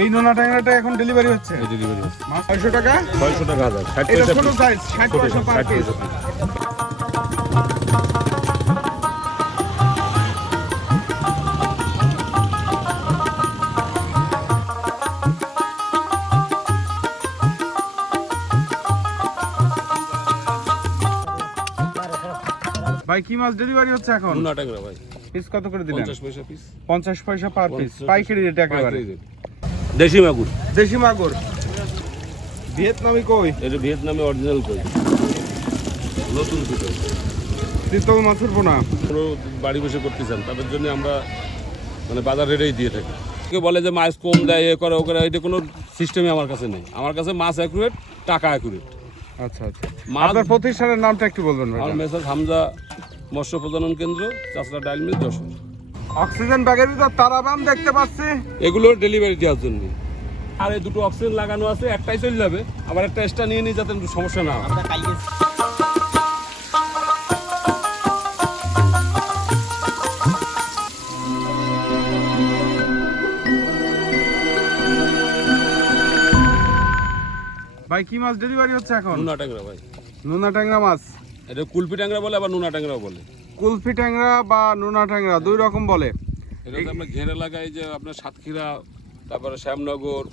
এই নোনা ট্যাংরাটা এখন ডেলিভারি হচ্ছে। ডেলিভারি মাছ টাকা? টাকা হাজার ষাট এটা পয়সা ছোট সাইজ ষাট ছোট পয়সা পার পিস ভাই কি মাছ ডেলিভারি হচ্ছে এখন? নোনা ট্যাংরা ভাই। পিস কত করে দিলেন? পঞ্চাশ পয়সা পিস পঞ্চাশ পয়সা পার পিস পাইকারি রেট একেবারে। দেশি মাগুর। দেশি মাগুর। ভিয়েতনামি কই? এটা ভিয়েতনামে অরিজিনাল কই? নতুন পিস শীতল মাছের পোনা। পুরো বাড়ি বসে করতে চান তাদের জন্য আমরা মানে বাজার রেটেই দিয়ে থাকি। কেউ বলে যে মাছ কম দেয় এ করে ও করে এটা কোনো সিস্টেমই আমার কাছে নেই। আমার কাছে মাছ অ্যাকুরেট টাকা অ্যাকুরেট আচ্ছা আচ্ছা। আপনার প্রতিষ্ঠানের নামটা একটু বলবেন আমার মেসাজ হামজা মৎস্য প্রজনন কেন্দ্র চাষরা ডাইল মিল যশোর। অক্সিজেন ব্যাগের ভিতর তারা বাম দেখতে পাচ্ছি। এগুলো ডেলিভারি দেওয়ার জন্য। আর এই দুটো অক্সিজেন লাগানো আছে একটাই চলে যাবে। আবার একটা এক্সট্রা নিয়ে নিই যাতে একটু সমস্যা না হয়। ভাই কি মাছ ডেলিভারি হচ্ছে এখন? নুনা ট্যাংরা ভাই। নোনা ট্যাংরা মাছ। এটা কুলপি ট্যাংরা বলে আবার নুনা ট্যাংরাও বলে। কুলফি ট্যাংরা বা নোনা ট্যাংরা দুই রকম বলে। এটা হচ্ছে আমরা ঘেরে লাগাই যে আপনার সাতক্ষীরা তারপরে শ্যামনগর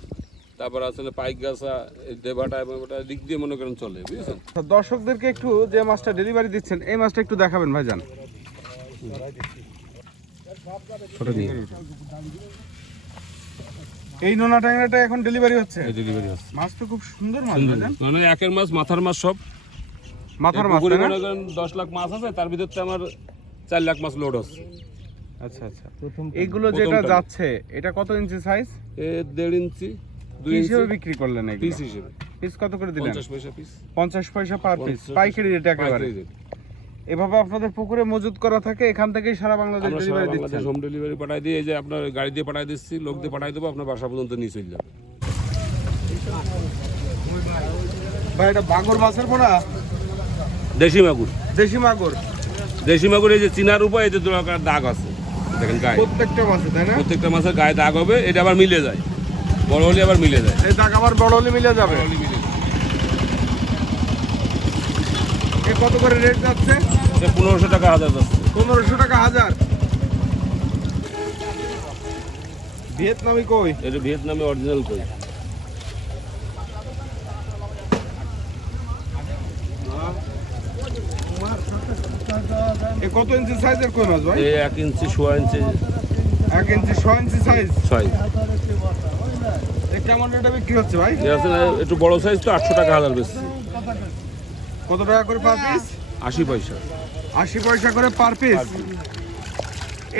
তারপর আসলে পাইকগাছা দেভাটা এবং ওটা দিক দিয়ে মনে করেন চলে বুঝেছেন? তো দর্শকদেরকে একটু যে মাছটা ডেলিভারি দিচ্ছেন এই মাছটা একটু দেখাবেন ভাইজান। ছোট নিয়ে এই নোনা ট্যাংরাটা এখন ডেলিভারি হচ্ছে? ডেলিভারি আছে মাছ তো খুব সুন্দর মাছ। মানে একের মাছ মাথার মাছ সব। মাথার মাছ পুকুরে মনে করেন দশ লাখ মাছ আছে তার ভিতরে আমার চার লাখ মাছ লোড আছে আচ্ছা আচ্ছা। এইগুলো যেটা যাচ্ছে এটা কত ইঞ্চি সাইজ এ দেড় ইঞ্চি দুই ইঞ্চি। হিসেবে বিক্রি করলেন পিস হিসেবে। পিস কত করে দিলেন? পঞ্চাশ পয়সা পিস পঞ্চাশ পয়সা পার পিস পাইকারি রেট একেবারে। এভাবে আপনাদের পুকুরে মজুত করা থাকে এখান থেকেই সারা বাংলাদেশ ডেলিভারি দিচ্ছেন। হোম ডেলিভারি পাঠাই দিয়ে এই যে আপনার গাড়ি দিয়ে পাঠাই দিচ্ছি লোক দিয়ে পাঠাই দেবো আপনার বাসা পর্যন্ত নিয়ে চলে যাবে। ভাই এটা বাগর মাছের পোনা দেশি মাগুর দেশি মাগুর দেশি মাগুর এই যে চিনার উপর এই যে দাগ আছে। দেখেন গায়ে। প্রত্যেকটা মাছে তাই না? প্রত্যেকটা মাছের গায়ে দাগ হবে এটা আবার মিলে যায়। বড় হলে আবার মিলে যায়। এই দাগ আবার বড় হলে মিলে যাবে। এ কত করে রেট যাচ্ছে? এটা পনেরোশো টাকা হাজার যাচ্ছে। পনেরোশো টাকা হাজার। ভিয়েতনামি কই? এটা ভিয়েতনামে অরিজিনাল কই? কত ইঞ্চি সাইজের কই মাছ ভাই? এই এক ইঞ্চি সোয়া ইঞ্চি। এক ইঞ্চি ছ ইঞ্চি সাইজ? ছয় কেমন রেটে বিক্রি হচ্ছে ভাই? একটু বড় সাইজ তো আটশো টাকা হাজার বেশি। কত টাকা করে পার পিস আশি পয়সা। আশি পয়সা করে পার পিস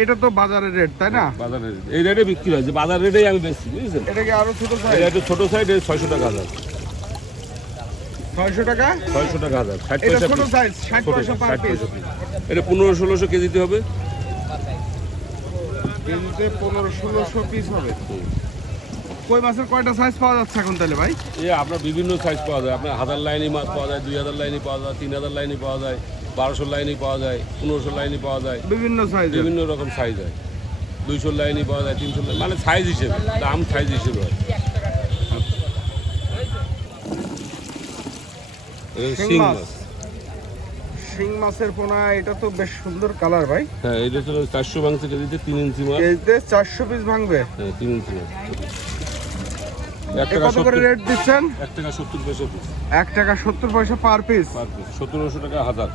এটা তো বাজারের রেট তাই না? বাজারে এই রেটে বিক্রি হয় যে বাজার রেটেই আমি বেশি বুঝেছেন? এটা কি আরও ছোট সাইজ এটা একটু ছোট সাইড ছয়শো টাকা হাজার। ছয়শো টাকা? ছয়শো টাকা হাজার। ষাট এটা পয়সা ছোট সাইজ ষাট পয়সা পার পিস এটা পনেরো ষোলোশো কেজিতে হবে? কেজিতে পনেরো ষোলোশো পিস হবে। কই মাছের কয়টা সাইজ পাওয়া যাচ্ছে এখন তাহলে ভাই? এ আপনার বিভিন্ন সাইজ পাওয়া যায়। আপনার হাজার লাইনে মাছ পাওয়া যায় দুই হাজার লাইনে পাওয়া যায় তিন হাজার লাইনে পাওয়া যায় বারোশো লাইনে পাওয়া যায় পনেরোশো লাইনে পাওয়া যায়। বিভিন্ন সাইজ বিভিন্ন রকম সাইজ হয় দুইশো লাইনে পাওয়া যায় তিনশো মানে সাইজ হিসেবে দাম সাইজ হিসেবে হয়। শিং মাছ। শিং মাছের পোনা এটা তো বেশ সুন্দর কালার ভাই। হ্যাঁ এটা চারশো কেজিতে তিন ইঞ্চি মাছ। কেজিতে চারশো পিস ভাঙবে। হ্যাঁ তিন ইঞ্চি মাছ। এক কত করে রেট দিচ্ছেন? এক টাকা সত্তর পয়সা পিস এক টাকা সত্তর পয়সা পার পিস পার পিস সতেরোশো টাকা হাজার।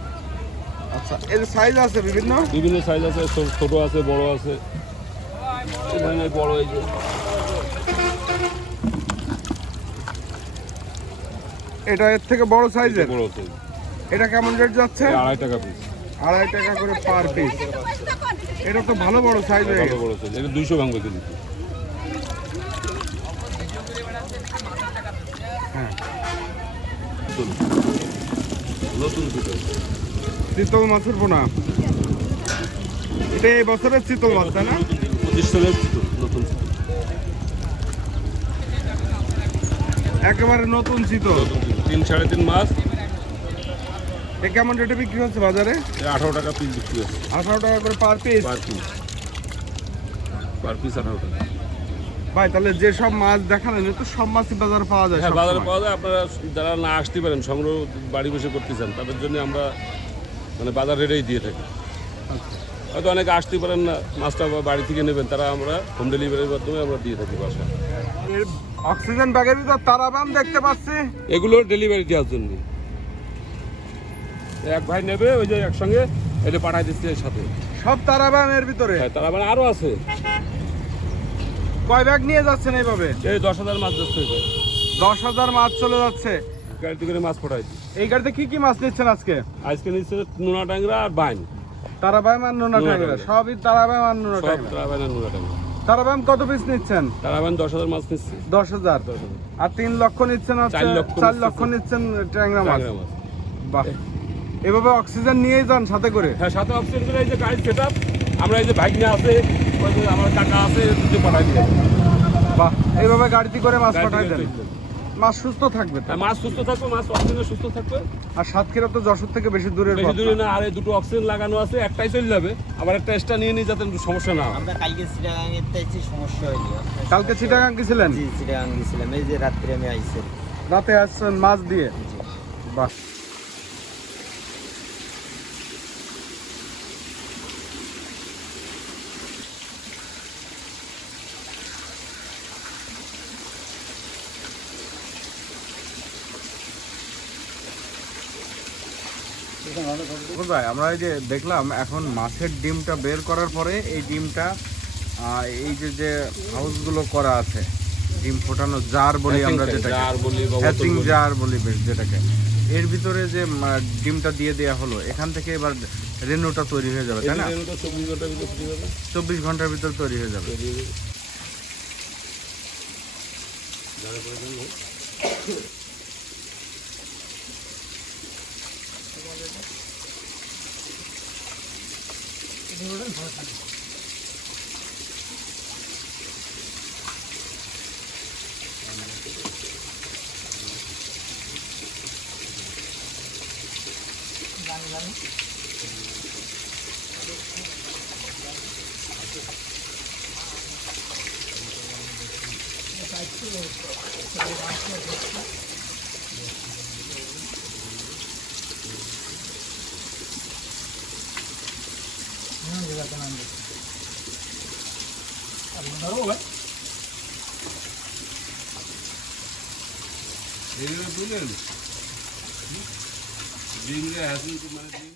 আচ্ছা এর সাইজ আছে বিভিন্ন? বিভিন্ন সাইজ আছে ছোট আছে বড় আছে। বড় এই এটা এর থেকে বড় সাইজের বড় আছে এটা কেমন রেট যাচ্ছে? আড়াই টাকা পিস আড়াই টাকা করে পার পিস এটা তো ভালো বড় সাইজ হয়ে গেছে। বড় সাইজ এটা দুইশো ভাঙবে কেজিতে হ্যাঁ। নতুন। চিতল মাছের পোনা। এটা এই বছরের চিতল মাছ তাই না? পঁচিশ সালের নতুন একেবারে নতুন চিতল তিন সাড়ে তিন মাস। এ কেমন রেটে বিক্রি হচ্ছে বাজারে? আঠারো টাকা পিস বিক্রি হচ্ছে। আঠারো টাকা করে per piece per piece per piece আঠারো টাকা। ভাই তাহলে যে সব মাছ দেখালেন তো সব মাছই বাজারে পাওয়া যায় হ্যাঁ বাজারে পাওয়া যায়। আপনারা যারা না আসতে পারেন সংগ্রহ বাড়ি বসে করতে চান তাদের জন্য আমরা মানে বাজার রেটেই দিয়ে থাকি। হয়তো অনেকে আসতে পারেন না মাছটা বাড়ি থেকে নেবেন তারা আমরা হোম ডেলিভারির মাধ্যমে আমরা দিয়ে থাকি বাসা অক্সিজেন ব্যাগের ভিতর তারাবাম দেখতে পাচ্ছি। এগুলো ডেলিভারি দেওয়ার জন্য। এক ভাই নেবে ওই যে একসঙ্গে এটা পাঠাই দিচ্ছে এর সাথে। সব তারাবাম এর ভিতরে। হ্যাঁ তারা মানে আরও আছে। কয় ব্যাগ নিয়ে যাচ্ছেন এইভাবে? এই দশ হাজার মাছ যাচ্ছে। দশ হাজার মাছ চলে যাচ্ছে। গাড়িতে করে মাছ পাঠাই এই গাড়িতে কি কি মাছ নিচ্ছেন আজকে? আজকে নিচ্ছে নোনা ট্যাংরা আর বাইন। তারাবাম আর নোনা ট্যাংরা। সবই তারাবাম আর নোনা ট্যাংরা। তারাবাইন আর নোনা ট্যাংরা। তারাবাম কত পিস নিচ্ছেন? তারাবাইন দশ হাজার মাছ নিচ্ছে। দশ হাজার? আর তিন লক্ষ নিচ্ছেন চার লক্ষ নিচ্ছেন। ট্যাংরা মাছ। বাহ। এভাবে অক্সিজেন নিয়েই যান সাথে করে? হ্যাঁ সাথে অক্সিজেন করে এই যে গাড়ির সেট আমরা এই যে ভাগ্নে আছে আমার কাকা আছে দুটো পাঠাই দিয়ে বাহ। এইভাবে গাড়িতে করে মাছ পাঠাই দেন। মাছ সুস্থ থাকবে তো? হ্যাঁ, মাছ সুস্থ থাকবে মাছ অক্সিজেন সুস্থ থাকবে। আর সাতক্ষীরা তো যশোর থেকে বেশি দূরের বেশি দূরে না। না আর এই দুটো অক্সিজেন লাগানো আছে একটাই চলে যাবে আবার একটা এক্সট্রা নিয়ে নিয়ে যাতে সমস্যা না হয়। আমরা কালকে তাইছি সমস্যা হয়নি। কালকে চিটাগাং গেছিলেন? জি চিটাগাং গেছিলাম এই যে রাত্রে আমি আইসি রাতে আসছেন মাছ দিয়ে? বাহ। ভাই আমরা এই যে দেখলাম এখন মাছের ডিমটা বের করার পরে এই ডিমটা এই যে যে হাউসগুলো করা আছে ডিম ফোটানো জার বলি আমরা যেটাকে জার বলি হ্যাচিং জার বলি। যেটাকে। এর ভিতরে যে ডিমটা দিয়ে দেওয়া হলো এখান থেকে এবার রেনুটা তৈরি হয়ে যাবে তাই না? চব্বিশ ঘণ্টার ভিতরে তৈরি হয়ে যাবে। 이거는 버섯탕. 많이 많이. 맛있어. 맛있어. যাবে বেরিয়ে যাবে। জারে করে দেবো। এইভাবে বুঝলেন ডিম যে হ্যাচিং মানে ডিম